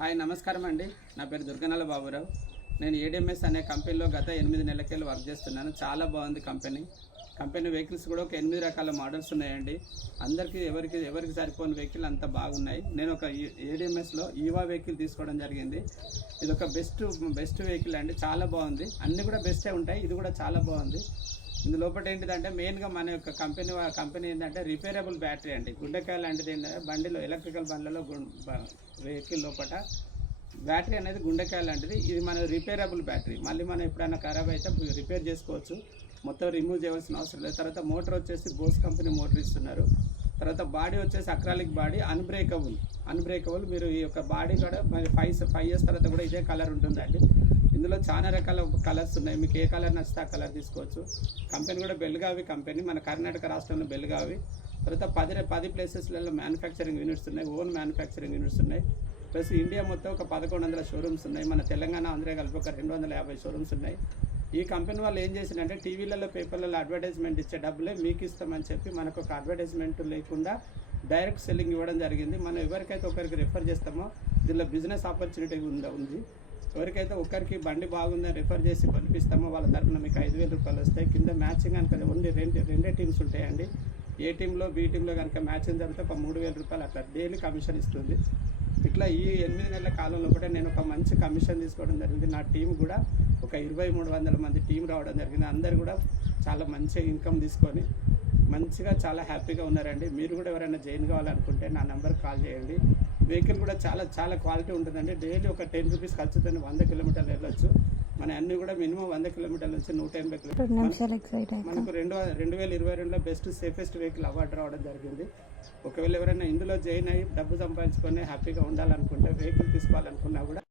Hi నమస్కారం అండి. నా పేరు దుర్గనాల బాబురావు. నేను ఏడిఎంఎస్ అనే కంపెనీలో గత 8 నెలలకెళ్ళి వర్క్ చేస్తున్నాను. చాలా బాగుంది కంపెనీ వెహికల్స్ కూడా ఒక 8 రకాల మోడల్స్ ఉన్నాయండి. అందరికీ ఎవరికి సరిపోని వెహికల్ అంత బాగున్నాయి. నేను ఒక ఏడిఎంఎస్లో ఈవా వెహికల్ తీసుకోవడం జరిగింది. ఇది ఒక బెస్ట్ వెహికల్ అండి. చాలా బాగుంది. అన్నీ కూడా బెస్టే ఉంటాయి. ఇది కూడా చాలా బాగుంది. ఇందులోపట ఏంటిదంటే మెయిన్గా మన యొక్క కంపెనీ ఏంటంటే రిపేరబుల్ బ్యాటరీ అండి. గుండెకాయ లాంటిది ఏంటంటే బండిలో ఎలక్ట్రికల్ బండ్లలో వెహికల్ లోపల బ్యాటరీ అనేది గుండెకాయ లాంటిది. ఇది మన రిపేరబుల్ బ్యాటరీ. మళ్ళీ మనం ఎప్పుడైనా ఖరాబ్ అయితే రిపేర్ చేసుకోవచ్చు. మొత్తం రిమూవ్ చేయవలసిన అవసరం లేదు. తర్వాత మోటార్ వచ్చేసి బోస్ కంపెనీ మోటార్ ఇస్తున్నారు. తర్వాత బాడీ వచ్చేసి అక్రాలిక్ బాడీ, అన్బ్రేకబుల్. మీరు ఈ యొక్క బాడీ కూడా మరి 5 ఇయర్స్ తర్వాత కూడా ఇదే కలర్ ఉంటుందండి. ఇందులో చాలా రకాల కలర్స్ ఉన్నాయి. మీకు ఏ కలర్ నచ్చితే ఆ కలర్ తీసుకోవచ్చు. కంపెనీ కూడా బెల్గావి కంపెనీ, మన కర్ణాటక రాష్ట్రంలో బెల్గావి. తర్వాత 10 ప్లేసెస్లలో మ్యానుఫ్యాక్చరింగ్ యూనిట్స్ ఉన్నాయి, ఓన్ మ్యానుఫ్యాక్చరింగ్ యూనిట్స్ ఉన్నాయి. ప్లస్ ఇండియా మొత్తం ఒక 1100 షోరూమ్స్ ఉన్నాయి. మన తెలంగాణ ఆంధ్ర కలిపి ఒక 250 షోరూమ్స్ ఉన్నాయి. ఈ కంపెనీ వాళ్ళు ఏం చేసిందంటే టీవీలలో పేపర్లలో అడ్వర్టైజ్మెంట్ ఇచ్చే డబ్బులే మీకు ఇస్తామని చెప్పి మనకు ఒక అడ్వర్టైజ్మెంట్ లేకుండా డైరెక్ట్ సెల్లింగ్ ఇవ్వడం జరిగింది. మనం ఎవరికైతే ఒకరికి రిఫర్ చేస్తామో దీనిలో బిజినెస్ ఆపర్చునిటీ ఉంది. ఎవరికైతే ఒకరికి బండి బాగుందని రిఫర్ చేసి పంపిస్తామో వాళ్ళ తరఫున మీకు 5,000 రూపాయలు వస్తాయి. కింద మ్యాచింగ్ కనుక ఓన్లీ రెండే టీమ్స్ ఉంటాయండి. ఏ టీంలో బి టీంలో కనుక మ్యాచింగ్ జరిగితే ఒక 3,000 రూపాయలు అట్లా డైలీ కమిషన్ ఇస్తుంది. ఇట్లా ఈ 8 నెలల కాలంలో కూడా నేను ఒక మంచి కమిషన్ తీసుకోవడం జరిగింది. నా టీం కూడా ఒక 2,300 మంది టీం రావడం జరిగింది. అందరు కూడా చాలా మంచిగా ఇన్కమ్ తీసుకొని మంచిగా చాలా హ్యాపీగా ఉన్నారండి. మీరు కూడా ఎవరైనా జాయిన్ కావాలనుకుంటే నా నెంబర్కి కాల్ చేయండి. వెహికల్ కూడా చాలా క్వాలిటీ ఉంటుందండి. డైలీ ఒక 10 రూపీస్ ఖర్చుతో 100 కిలోమీటర్లు వెళ్ళొచ్చు. మన అన్నీ కూడా మినిమం 100 కిలోమీటర్ల నుంచి 180 కిలోమీటర్లు. మనకు 2022లో బెస్ట్ సేఫెస్ట్ వెహికల్ అవార్డు రావడం జరిగింది. ఒకవేళ ఎవరైనా ఇందులో జాయిన్ అయ్యి డబ్బు సంపాదించుకొని హ్యాపీగా ఉండాలనుకుంటే వెహికల్ తీసుకోవాలనుకున్నా కూడా